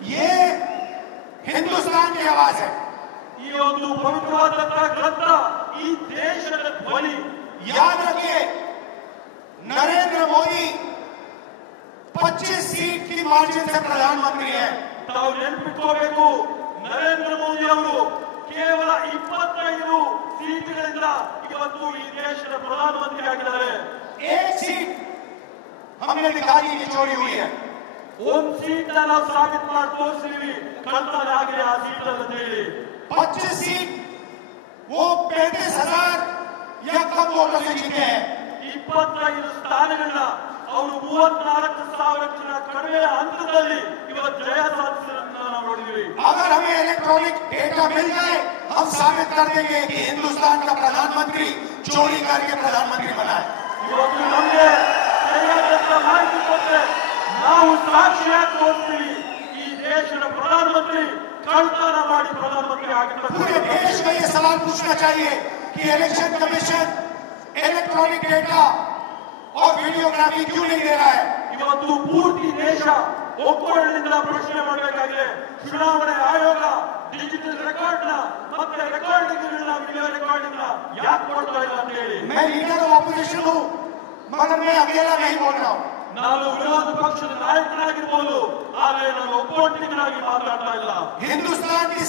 ये हिंदुस्तान की आवाज है। ಈ ಒಂದು ಪವಿತ್ರವಾದಂತಹ ಗ್ರಂಥ ಈ ದೇಶದ ಧ್ವನಿ. याद रखिए, नरेंद्र मोदी 25 सीट की मार्जिन से प्रधानमंत्री है। ತಾವು ನೆನಪಿಟ್ಕೋಬೇಕು, ನರೇಂದ್ರ ಮೋದಿ ಅವರು ಕೇವಲ 25 ಸೀಟ್ಗಳಿಂದ ಇವತ್ತು ಈ ದೇಶದ ಪ್ರಧಾನಮಂತ್ರಿ ಆಗಿದ್ದಾರೆ. एक सीट हमने दिखा दी कि चोरी हुई है। ಒಂದು ಸೀಟ್ ನಾವು ಸಾಬೀತು ಮಾಡಿ ತೋರಿಸಿದ್ವಿ ಕಳ್ತನ ಆಗಿದೆ ಆ ಸೀಟ್ ಅಂತ ಹೇಳಿ. 25 सीट वो 35,000 या कम वोटों से जीते हैं। 25 ಸ್ಥಾನಗಳನ್ನ ಅವರು 34,000 ಜನ ಕಡಿಮೆ ಅಂತರದಲ್ಲಿ ಇವತ್ತು ಜಯ ಸಾಧಿಸಿರೋದನ್ನ ನಾವು ನೋಡಿದ್ವಿ. अगर हमें इलेक्ट्रॉनिक डेटा मिल जाए, हम साबित कर देंगे कि हिंदुस्तान का प्रधानमंत्री चोरी करके प्रधानमंत्री बना है। ಇವತ್ತು ನಮಗೆ ಸರಿಯಾದ ಮಾಹಿತಿ ಕೊಟ್ಟರೆ ನಾವು ಸಾಕ್ಷಿಯಾಗಿ ತೋರಿಸ್ತೀವಿ ಈ ದೇಶದ ಪ್ರಧಾನಮಂತ್ರಿ ಕಳ್ತನ ಮಾಡಿ ಪ್ರಧಾನಮಂತ್ರಿ ಆಗಿದ್ದಾರೆ. पूरे देश में ये सवाल पूछना चाहिए कि इलेक्शन कमीशन इलेक्ट्रॉनिक डेटा और वीडियोग्राफी क्यों नहीं दे रहा है। ಇವತ್ತು ಪೂರ್ತಿ ದೇಶ ಒಕ್ಕೊರಲಿನಿಂದ ಪ್ರಶ್ನೆ ಮಾಡಬೇಕಾಗಿದೆ. ಚುನಾವಣೆ ಆಯೋಗ ಡಿಜಿಟಲ್ ರೆಕಾರ್ಡ್ ನ ಮತ್ತೆ ರೆಕಾರ್ಡಿಂಗ್ ವಿಡಿಯೋ ರೆಕಾರ್ಡಿಂಗ್ ಯಾಕೆ ಕೊಡ್ತಾ ಇಲ್ಲ ಅಂತ ಹೇಳಿ. मैं लीडर ऑफ ऑपोजिशन हूं, मगर मैं अकेला नहीं बोल रहा हूं। ನಾನು ವಿರೋಧ ಪಕ್ಷದ ನಾಯಕನಾಗಿರ್ಬೋದು, ಆದರೆ ನಾನು ಒಬ್ಬೊಟ್ಟಿಗನಾಗಿ ಮಾತಾಡ್ತಾ ಇಲ್ಲ. हिंदुस्तान की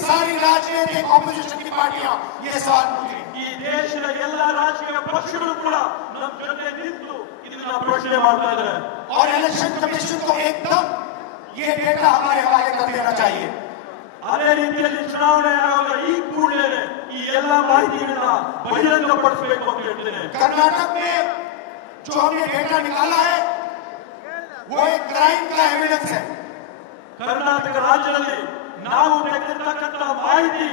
सारी राजनीतिक ऑपोजिशन की पार्टियां ये सवाल पूछ रही। ಈ ದೇಶದ ಎಲ್ಲ ರಾಜಕೀಯ ಪಕ್ಷಗಳು ಕೂಡ ನಮ್ಮ ಜೊತೆ ನಿಂತು ಇದನ್ನ ಪ್ರಶ್ನೆ ಮಾಡ್ತಾ ಇದ್ದಾರೆ. और इलेक्शन कमीशन को एकदम ये डेटा हमारे हवाले कर देना चाहिए। ಅದೇ ರೀತಿಯಲ್ಲಿ ಚುನಾವಣೆ ಆಯೋಗ ಈ ಕೂಡಲೇ ಈ ಎಲ್ಲ ಮಾಹಿತಿಗಳನ್ನ ಬಹಿರಂಗಪಡಿಸಬೇಕು ಅಂತ ಹೇಳ್ತೇನೆ. कर्नाटक में जो हमने डेटा निकाला है वो एक क्राइम का एविडेंस है। ಕರ್ನಾಟಕ ರಾಜ್ಯದಲ್ಲಿ ನಾವು ತೆಗೆದಿರ್ತಕ್ಕಂಥ ಮಾಹಿತಿ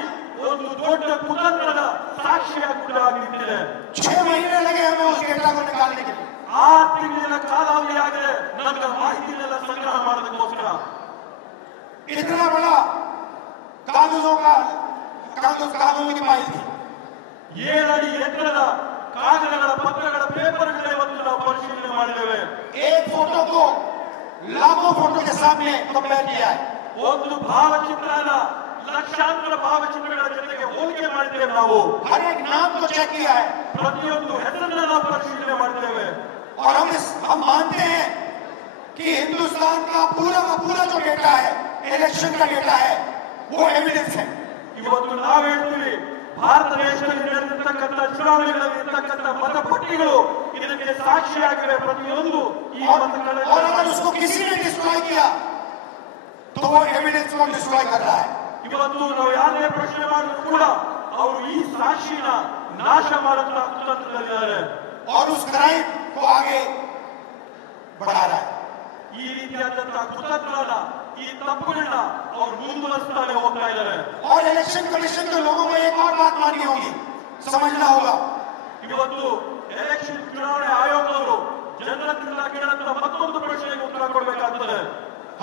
ಒಂದು ದೊಡ್ಡ ಕುತಂತ್ರದ ಸಾಕ್ಷಿಯಾಗಿ ಕೂಡ ನಿಂತಿದೆ. 6 महीने लगे हमें उस डेटा को निकालने के लिए। 6 ತಿಂಗಳ ಕಾಲಾವಧಿ ಆಗಿದೆ ನಮಗೆ ಮಾಹಿತಿನೆಲ್ಲ ಸಂಗ್ರಹ ಮಾಡೋದಕ್ಕೋಸ್ಕರ. इतना बड़ा कागजों की माहिती 7 ಅಡಿ ಎತ್ತರದ ಕಾಗದಗಳ ಪತ್ರಗಳ ಪೇಪರ್ಗಳ ಇವತ್ತು ನಾವು ಪರಿಶೀಲನೆ ಮಾಡಿದ್ದೇವೆ. एक फोटो को लाखों फोटो के सामने कंपेयर किया है। ಒಂದು ಭಾವಚಿತ್ರನ ಲಕ್ಷಾಂತರ ಭಾವಚಿತ್ರಗಳ ಜೊತೆಗೆ ಹೋಲಿಕೆ ಮಾಡಿದ್ದೇವೆ. ನಾವು हर एक नाम को चेक किया है ಪ್ರತಿಯೊಂದು ಹೆಸರನ್ನ ನಾವು ಪರಿಶೀಲನೆ ಮಾಡಿದ್ದೇವೆ. और हम मानते हैं कि हिंदुस्तान का पूरा जो डेटा है, इलेक्शन का डेटा है, वो एविडेंस है। ಇವತ್ತು ನಾವು ಹೇಳ್ತೀವಿ ಭಾರತ ದೇಶದಲ್ಲಿ ನಡೆದಿರ್ತಕ್ಕಂಥ ಚುನಾವಣೆಗಳಲ್ಲಿ ಇರ್ತಕ್ಕಂಥ ಮತಪಟ್ಟಿಗಳು ಇದಕ್ಕೆ ಸಾಕ್ಷಿಯಾಗಿವೆ. ಪ್ರತಿಯೊಂದು ಈ ಮತಗಳಲ್ಲಿ और अगर उसको किसी ने डिस्ट्रॉय किया तो वो एविडेंस को डिस्ट्रॉय कर रहा है। ಇವತ್ತು ನಾವು ಯಾರನ್ನೇ ಪ್ರಶ್ನೆ ಮಾಡಿದ್ರು ಕೂಡ ಅವರು ಈ ಸಾಕ್ಷಿನ ನಾಶ ಮಾಡುವಂತಹ ಕುತಂತ್ರದಲ್ಲಿದ್ದಾರೆ और उस क्राइम को आगे बढ़ा रहा है। ಈ ರೀತಿಯಾದಂತಹ ಕುತಂತ್ರನ ಈ ತಪ್ಪುಗಳನ್ನ ಅವರು ಮುಂದುವರಿಸ್ತಾನೆ ಹೋಗ್ತಾ ಇದ್ದಾರೆ. और इलेक्शन कमीशन के लोगों को एक और बात माननी होगी, समझना होगा। ಇವತ್ತು ಎಲೆಕ್ಷನ್ ಚುನಾವಣೆ ಆಯೋಗದವರು ಜನರಿಂದ ಕೇಳುವಂತಹ ಮತ್ತೊಂದು ಪ್ರಶ್ನೆಗೆ ಉತ್ತರ ಕೊಡಬೇಕಾಗುತ್ತದೆ.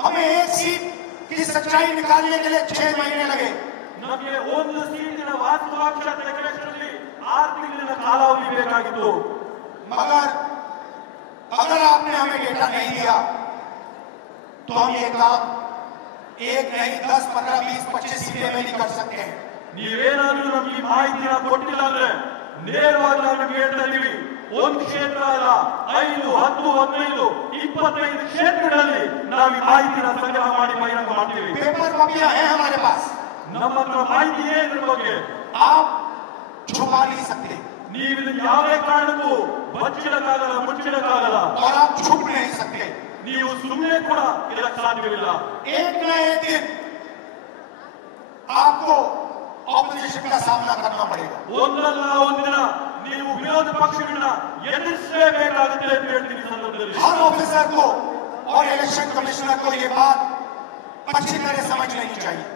हमें एक सीट की सच्चाई निकालने के लिए 6 महीने लगे। ನಮಗೆ ಒಂದು ಸೀಟಿನ ವಾಸ್ತವಾಂಶ ತೆಗೆದುಕೊಳ್ಳಲು 6 ತಿಂಗಳಿನ ಕಾಲಾವಧಿ ಬೇಕಾಗಿತ್ತು. मगर अगर आपने हमें डेटा नहीं दिया तो हम ये काम 1 नहीं 10, 15, 20, 25 सीटें में नहीं कर सकते हैं। ನೀವೇನಾದ್ರೂ ನಮಗೆ ಮಾಹಿತಿನ ಕೊಟ್ಟಿಲ್ಲ ಅಂದ್ರೆ ನೇರವಾಗಿ ನಾವು ನಿಮ್ಗೆ ಹೇಳ್ತಾ ಇದೀವಿ, ಒಂದು ಕ್ಷೇತ್ರ ಅಲ್ಲ, 5, 10, 15, 25 ಕ್ಷೇತ್ರಗಳಲ್ಲಿ ನಾವು ಈ ಮಾಹಿತಿನ ಸಂಗ್ರಹ ಮಾಡಿ ಬಹಿರಂಗ ಮಾಡ್ತೀವಿ. पेपर कॉपियां हैं हमारे पास, ನಮ್ಮ ಹತ್ರ ಮಾಹಿತಿ ಇದೆ ಇದ್ರ ಬಗ್ಗೆ. आप छुपा नहीं सकते ನೀವು ಇದನ್ನ ಯಾವುದೇ ಕಾರಣಕ್ಕೂ ಬಚ್ಚಿಡಕ್ಕಾಗಲ್ಲ, ಮುಚ್ಚಿಡಕ್ಕಾಗಲ್ಲ. और आप छुप नहीं सकते। ನೀವು ಸುಮ್ಮನೆ ಕೂಡ ಇದಕ್ಕೆ ಸಾಧ್ಯವಿಲ್ಲ. एक न एक दिन आपको ऑपोजिशन का सामना करना पड़ेगा। ಒಂದಲ್ಲ ಒಂದಿನ ನೀವು ವಿರೋಧ ಪಕ್ಷಗಳನ್ನ ಎದುರಿಸಲೇಬೇಕಾಗುತ್ತೆ ಅಂತ ಹೇಳ್ತೀನಿ ಈ ಸಂದರ್ಭದಲ್ಲಿ. हर ऑफिसर को और इलेक्शन कमिश्नर को ये बात अच्छी तरह समझ लेनी चाहिए।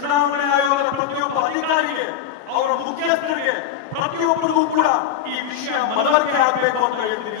ಚುನಾವಣೆ ಆಯೋಗದ ಪ್ರತಿಯೊಬ್ಬ ಅಧಿಕಾರಿಗೆ, ಅವರ ಮುಖ್ಯಸ್ಥರಿಗೆ, ಪ್ರತಿಯೊಬ್ಬರಿಗೂ ಕೂಡ ಈ ವಿಷಯ ಮನವರಿಕೆ ಆಗಬೇಕು ಅಂತ ಹೇಳ್ತೀನಿ.